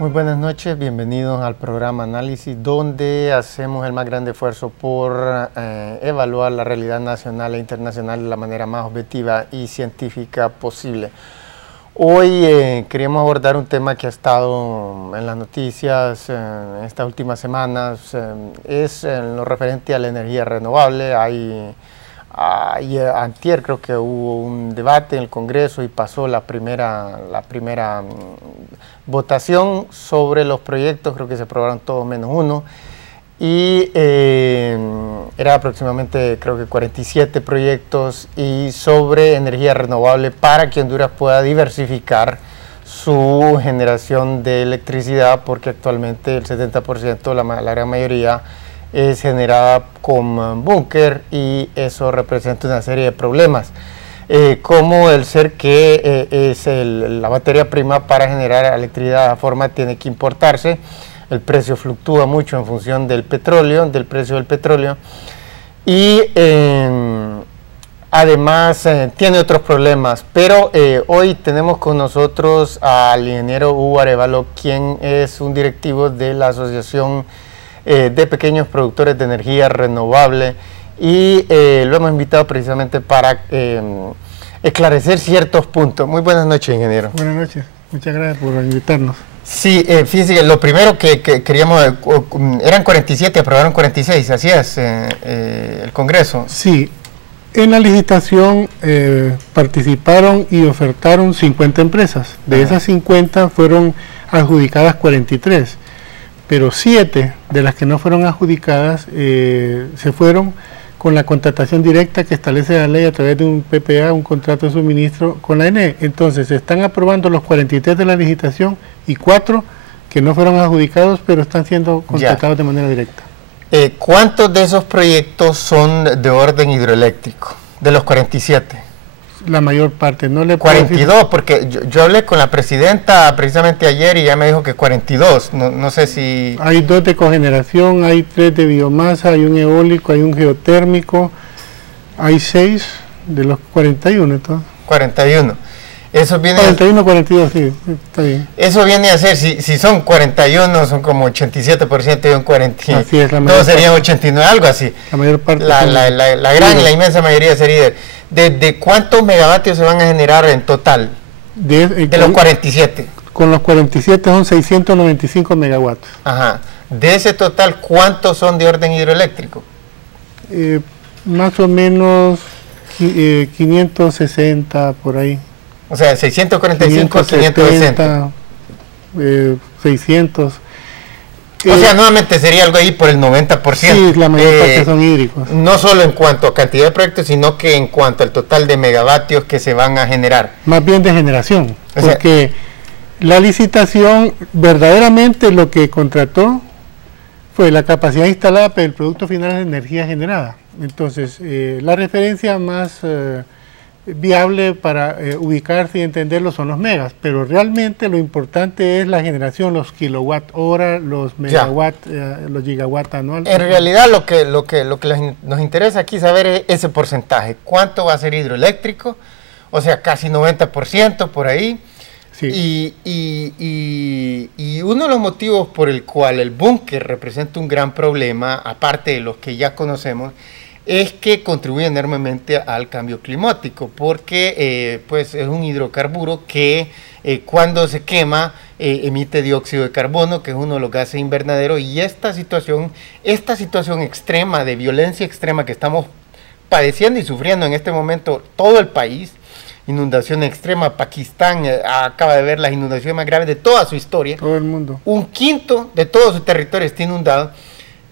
Muy buenas noches, bienvenidos al programa Análisis, donde hacemos el más grande esfuerzo por evaluar la realidad nacional e internacional de la manera más objetiva y científica posible. Hoy queríamos abordar un tema que ha estado en las noticias en estas últimas semanas, es en lo referente a la energía renovable. Antier creo que hubo un debate en el Congreso y pasó la primera votación sobre los proyectos, creo que se aprobaron todos menos uno, y era aproximadamente creo que 47 proyectos y sobre energía renovable para que Honduras pueda diversificar su generación de electricidad, porque actualmente el 70%, la gran mayoría, es generada con búnker y eso representa una serie de problemas, como el ser que es la materia prima para generar electricidad de la forma tiene que importarse, el precio fluctúa mucho en función del petróleo, del precio del petróleo, y además tiene otros problemas, pero hoy tenemos con nosotros al ingeniero Hugo Arévalo, quien es un directivo de la Asociación de Pequeños Productores de Energía Renovable, y lo hemos invitado precisamente para esclarecer ciertos puntos. Muy buenas noches, ingeniero. Buenas noches, muchas gracias por invitarnos. Sí, fíjese que lo primero que queríamos, eran 47, aprobaron 46, así es, el Congreso. Sí, en la licitación participaron y ofertaron 50 empresas. De esas 50 fueron adjudicadas 43. Pero 7 de las que no fueron adjudicadas se fueron con la contratación directa que establece la ley a través de un PPA, un contrato de suministro con la ENE. Entonces se están aprobando los 43 de la licitación y 4 que no fueron adjudicados, pero están siendo contratados de manera directa. ¿Cuántos de esos proyectos son de orden hidroeléctrico, de los 47? La mayor parte, no le 42, porque yo hablé con la presidenta precisamente ayer y ya me dijo que 42, no sé si... Hay 2 de cogeneración, hay 3 de biomasa, hay un eólico, hay un geotérmico, hay 6 de los 41, entonces. 41. Eso viene 41, 42, sí, está bien. Eso viene a ser, si son 41, son como 87% y un 40. Así es, todos serían 89, algo así. La mayor parte. La gran y la inmensa mayoría sería... ¿De cuántos megavatios se van a generar en total? De los 47. Con los 47 son 695 megawatts. Ajá. De ese total, ¿cuántos son de orden hidroeléctrico? Más o menos 560 por ahí. O sea, 645, 560. 600. O sea, nuevamente sería algo ahí por el 90%. Sí, la mayor parte son hídricos. No solo en cuanto a cantidad de proyectos, sino que en cuanto al total de megavatios que se van a generar. Más bien de generación, porque la licitación verdaderamente lo que contrató fue la capacidad instalada, pero el producto final es energía generada. Entonces, la referencia más viable para ubicarse y entenderlo son los megas, pero realmente lo importante es la generación, los kilowatt hora, los megawatt, los gigawatt anual. En realidad lo que nos interesa aquí saber es ese porcentaje, cuánto va a ser hidroeléctrico, o sea, casi 90% por ahí. Sí. Y uno de los motivos por el cual el búnker representa un gran problema, aparte de los que ya conocemos, es que contribuye enormemente al cambio climático, porque pues es un hidrocarburo que cuando se quema emite dióxido de carbono, que es uno de los gases invernaderos, y esta situación extrema, de violencia extrema que estamos padeciendo y sufriendo en este momento todo el país, inundación extrema, Pakistán acaba de ver las inundaciones más graves de toda su historia, todo el mundo, 1/5 de todo su territorio está inundado.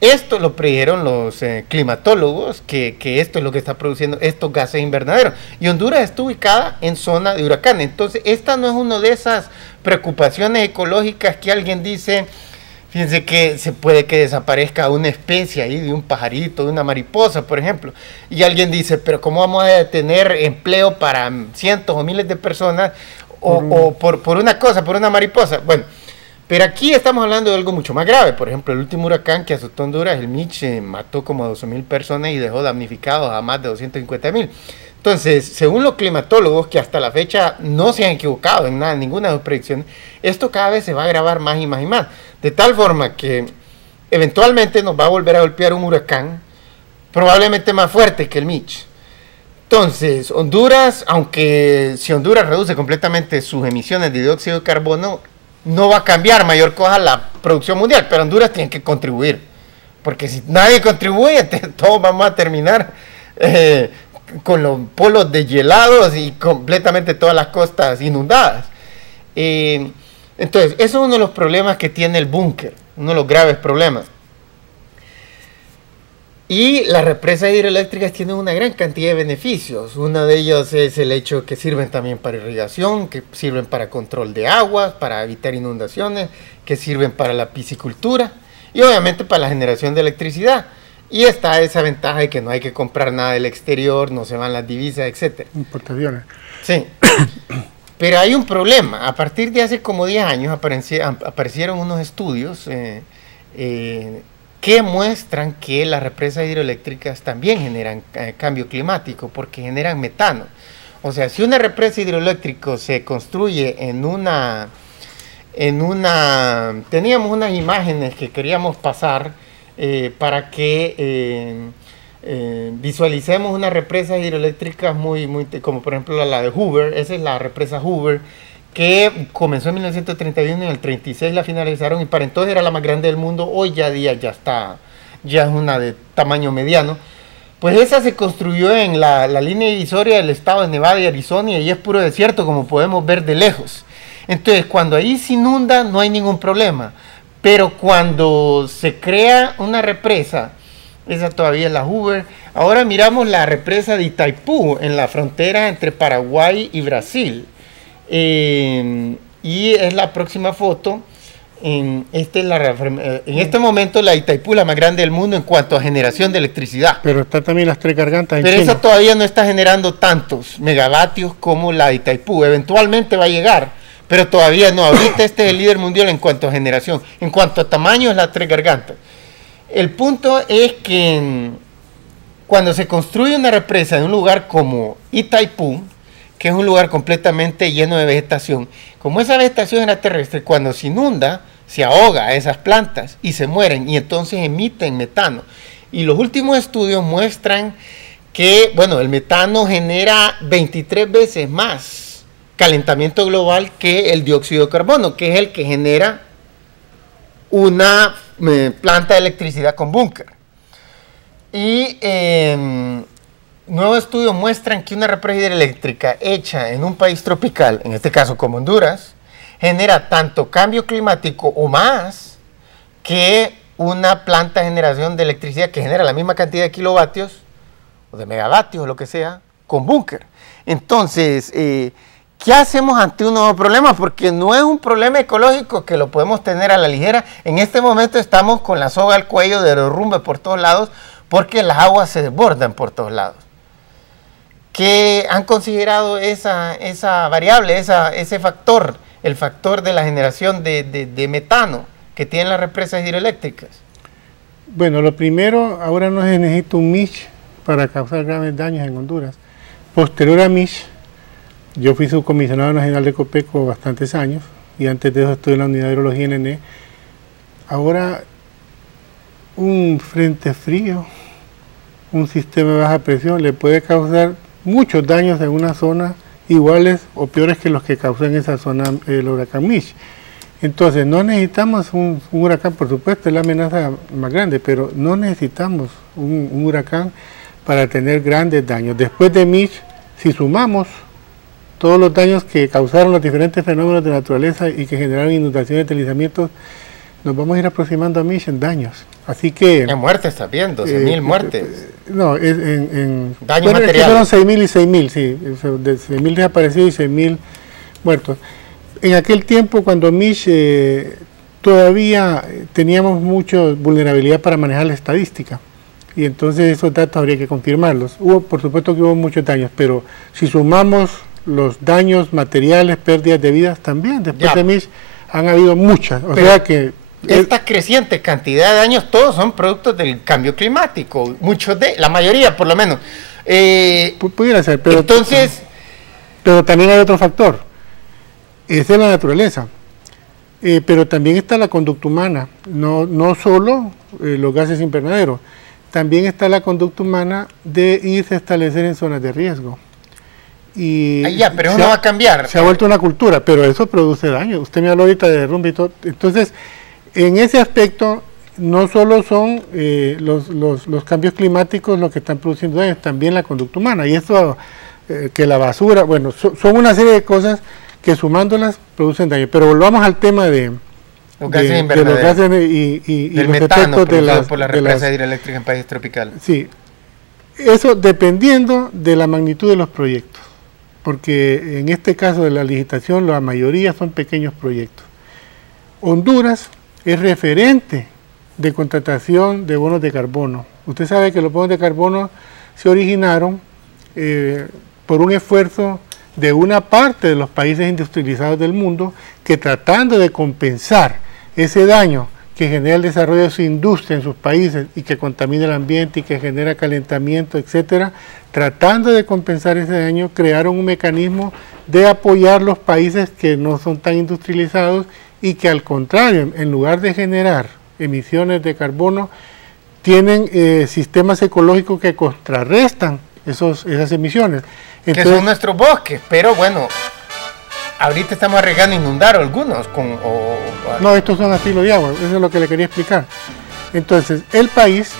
Esto lo predijeron los climatólogos, que esto es lo que está produciendo estos gases invernaderos. Y Honduras está ubicada en zona de huracán. Entonces, esta no es una de esas preocupaciones ecológicas que alguien dice, fíjense que se puede que desaparezca una especie ahí de un pajarito, de una mariposa, por ejemplo. Y alguien dice, pero ¿cómo vamos a tener empleo para cientos o miles de personas por una cosa, por una mariposa? Bueno, pero aquí estamos hablando de algo mucho más grave. Por ejemplo, el último huracán que azotó Honduras, el Mitch, mató como a 12,000 personas y dejó damnificados a más de 250,000. Entonces, según los climatólogos, que hasta la fecha no se han equivocado en nada, en ninguna de sus predicciones, esto cada vez se va a agravar más y más y más. De tal forma que eventualmente nos va a volver a golpear un huracán, probablemente más fuerte que el Mitch. Entonces, Honduras, aunque si Honduras reduce completamente sus emisiones de dióxido de carbono, no va a cambiar mayor cosa la producción mundial, pero Honduras tiene que contribuir. Porque si nadie contribuye, todos vamos a terminar con los polos deshelados y completamente todas las costas inundadas. Entonces, eso es uno de los problemas que tiene el búnker, uno de los graves problemas. Y las represas hidroeléctricas tienen una gran cantidad de beneficios. Uno de ellos es el hecho que sirven también para irrigación, que sirven para control de aguas, para evitar inundaciones, que sirven para la piscicultura y obviamente para la generación de electricidad. Y está esa ventaja de que no hay que comprar nada del exterior, no se van las divisas, etc. Importaciones. Sí. Pero hay un problema. A partir de hace como 10 años aparecieron unos estudios que muestran que las represas hidroeléctricas también generan cambio climático porque generan metano. O sea, si una represa hidroeléctrica se construye teníamos unas imágenes que queríamos pasar para que visualicemos unas represas hidroeléctricas como por ejemplo la de Hoover. Esa es la represa Hoover, que comenzó en 1931 y en el 36 la finalizaron, y para entonces era la más grande del mundo. Hoy ya es una de tamaño mediano. Pues esa se construyó en la línea divisoria del estado de Nevada y Arizona, y ahí es puro desierto, como podemos ver de lejos. Entonces, cuando ahí se inunda no hay ningún problema, pero cuando se crea una represa, esa todavía es la Hoover. Ahora miramos la represa de Itaipú en la frontera entre Paraguay y Brasil. Y es la próxima foto. En este momento la Itaipú es la más grande del mundo en cuanto a generación de electricidad. Pero está también las Tres Gargantas en Pero China. esa todavía no está generando tantos megavatios como la de Itaipú. Eventualmente va a llegar, pero todavía no. Ahorita este es el líder mundial en cuanto a generación. En cuanto a tamaño es la Tres Gargantas. El punto es que cuando se construye una represa en un lugar como Itaipú, que es un lugar completamente lleno de vegetación, como esa vegetación era terrestre, cuando se inunda, se ahoga a esas plantas y se mueren, y entonces emiten metano. Y los últimos estudios muestran que, bueno, el metano genera 23 veces más calentamiento global que el dióxido de carbono, que es el que genera una planta de electricidad con búnker. Y nuevos estudios muestran que una represa hidroeléctrica hecha en un país tropical, en este caso como Honduras, genera tanto cambio climático o más que una planta de generación de electricidad que genera la misma cantidad de kilovatios o de megavatios o lo que sea con búnker. Entonces, ¿qué hacemos ante un nuevo problema? Porque no es un problema ecológico que lo podemos tener a la ligera. En este momento estamos con la soga al cuello de derrumbe por todos lados porque las aguas se desbordan por todos lados. ¿Qué han considerado esa variable, ese factor, el factor de la generación de metano que tienen las represas hidroeléctricas? Bueno, lo primero, ahora no se necesita un Mitch para causar graves daños en Honduras. Posterior a Mitch, yo fui subcomisionado nacional de Copeco bastantes años, y antes de eso estuve en la unidad de hidrología NN. Ahora, un frente frío, un sistema de baja presión, le puede causar muchos daños en una zona iguales o peores que los que causó en esa zona el huracán Mitch. Entonces, no necesitamos un huracán, por supuesto, es la amenaza más grande, pero no necesitamos un huracán para tener grandes daños. Después de Mitch, si sumamos todos los daños que causaron los diferentes fenómenos de naturaleza y que generaron inundaciones, deslizamientos, nos vamos a ir aproximando a Mitch en daños. Así que... En muertes también, 12.000 muertes. No, en daños materiales. Es que fueron 6.000 y 6.000, sí. De 6.000 desaparecidos y 6.000 muertos. En aquel tiempo, cuando Mitch todavía teníamos mucha vulnerabilidad para manejar la estadística. Y entonces esos datos habría que confirmarlos. Por supuesto que hubo muchos daños, pero si sumamos los daños materiales, pérdidas de vidas, también después de Mitch han habido muchas. O sea que... Esta creciente cantidad de daños, todos son productos del cambio climático, la mayoría por lo menos. Pudiera ser, pero entonces... Pero también hay otro factor. Esa es la naturaleza. Pero también está la conducta humana. No solo los gases invernaderos. También está la conducta humana de irse a establecer en zonas de riesgo. Y pero uno va a cambiar. Se ha vuelto una cultura, pero eso produce daño. Usted me habló ahorita de derrumbe y todo. Entonces, en ese aspecto, no solo son los cambios climáticos los que están produciendo daño, también la conducta humana. Y eso, que la basura, bueno, son una serie de cosas que sumándolas producen daño. Pero volvamos al tema de los gases invernaderos, los gases y del los metano efectos por la represa hidroeléctrica en países tropicales. Sí, eso dependiendo de la magnitud de los proyectos, porque en este caso de la licitación la mayoría son pequeños proyectos. Honduras es referente de contratación de bonos de carbono. Usted sabe que los bonos de carbono se originaron por un esfuerzo de una parte de los países industrializados del mundo que, tratando de compensar ese daño que genera el desarrollo de su industria en sus países y que contamina el ambiente y que genera calentamiento, etcétera, tratando de compensar ese daño, crearon un mecanismo de apoyar los países que no son tan industrializados y que, al contrario, en lugar de generar emisiones de carbono, tienen sistemas ecológicos que contrarrestan esas emisiones. Entonces, que son nuestros bosques, pero bueno, ahorita estamos arriesgando a inundar algunos. No, estos son a filo de agua, eso es lo que le quería explicar. Entonces, el país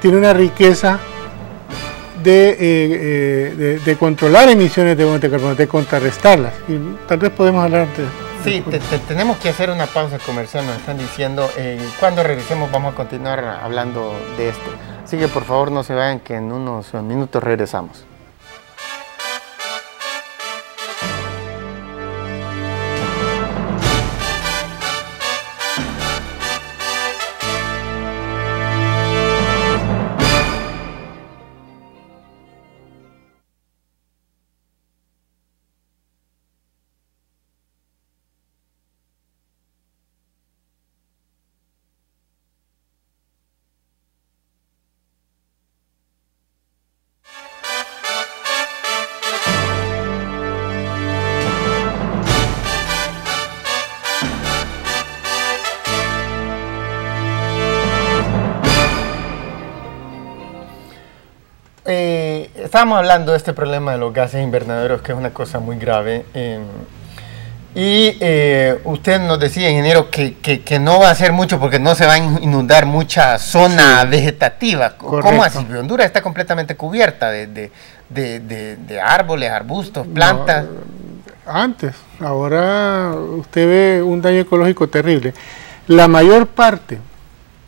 tiene una riqueza de controlar emisiones de bonos de carbono, de contrarrestarlas. Y tal vez podemos hablar de... Sí, tenemos que hacer una pausa comercial, nos están diciendo. Cuando regresemos vamos a continuar hablando de esto. Así que por favor no se vayan, que en unos minutos regresamos. Estábamos hablando de este problema de los gases invernaderos, que es una cosa muy grave. Usted nos decía, ingeniero, que no va a hacer mucho porque no se va a inundar mucha zona vegetativa. Correcto. ¿Cómo así? Honduras está completamente cubierta de árboles, arbustos, plantas. No, antes, ahora usted ve un daño ecológico terrible. La mayor parte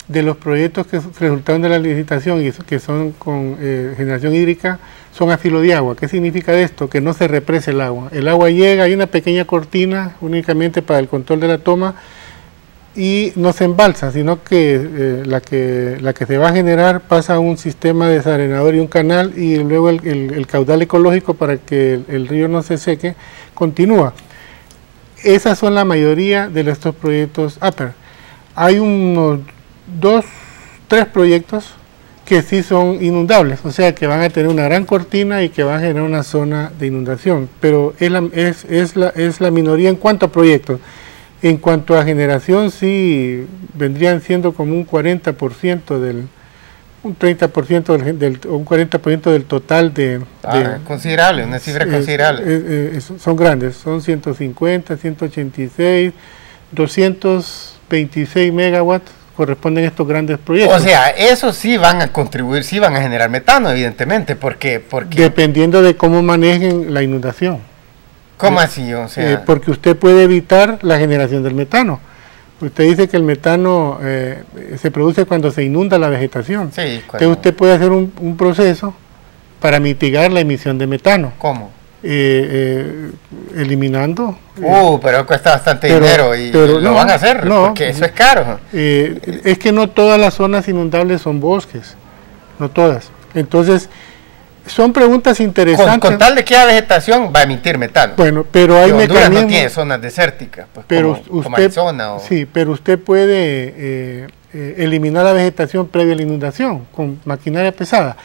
de los proyectos que resultaron de la licitación y que son con generación hídrica son a filo de agua. ¿Qué significa esto? Que no se represe el agua. El agua llega, hay una pequeña cortina únicamente para el control de la toma y no se embalsa, sino que la que se va a generar pasa a un sistema de desarenador y un canal, y luego el caudal ecológico, para que el río no se seque, continúa. Esas son la mayoría de estos proyectos APER. Hay unos 3 proyectos que sí son inundables, o sea que van a tener una gran cortina y que van a generar una zona de inundación, pero es la minoría en cuanto a proyectos. En cuanto a generación, sí vendrían siendo como un 40% un 30% o un 40% del total considerable, una cifra considerable. Son grandes, son 150, 186, 226 megawatts corresponden a estos grandes proyectos. O sea, esos sí van a contribuir, sí van a generar metano, evidentemente, porque dependiendo de cómo manejen la inundación. ¿Cómo así? O sea, porque usted puede evitar la generación del metano. Usted dice que el metano se produce cuando se inunda la vegetación. Sí, entonces usted puede hacer un proceso para mitigar la emisión de metano. ¿Cómo? Eliminando. Pero cuesta bastante dinero y lo van a hacer, porque eso es caro. Es que no todas las zonas inundables son bosques, no todas. entonces son preguntas interesantes. Con tal de que haya vegetación va a emitir metano. Bueno, pero hay mecanismos. No tiene zonas desérticas, pues, pero como Arizona. Sí, pero usted puede eliminar la vegetación previa a la inundación con maquinaria pesada.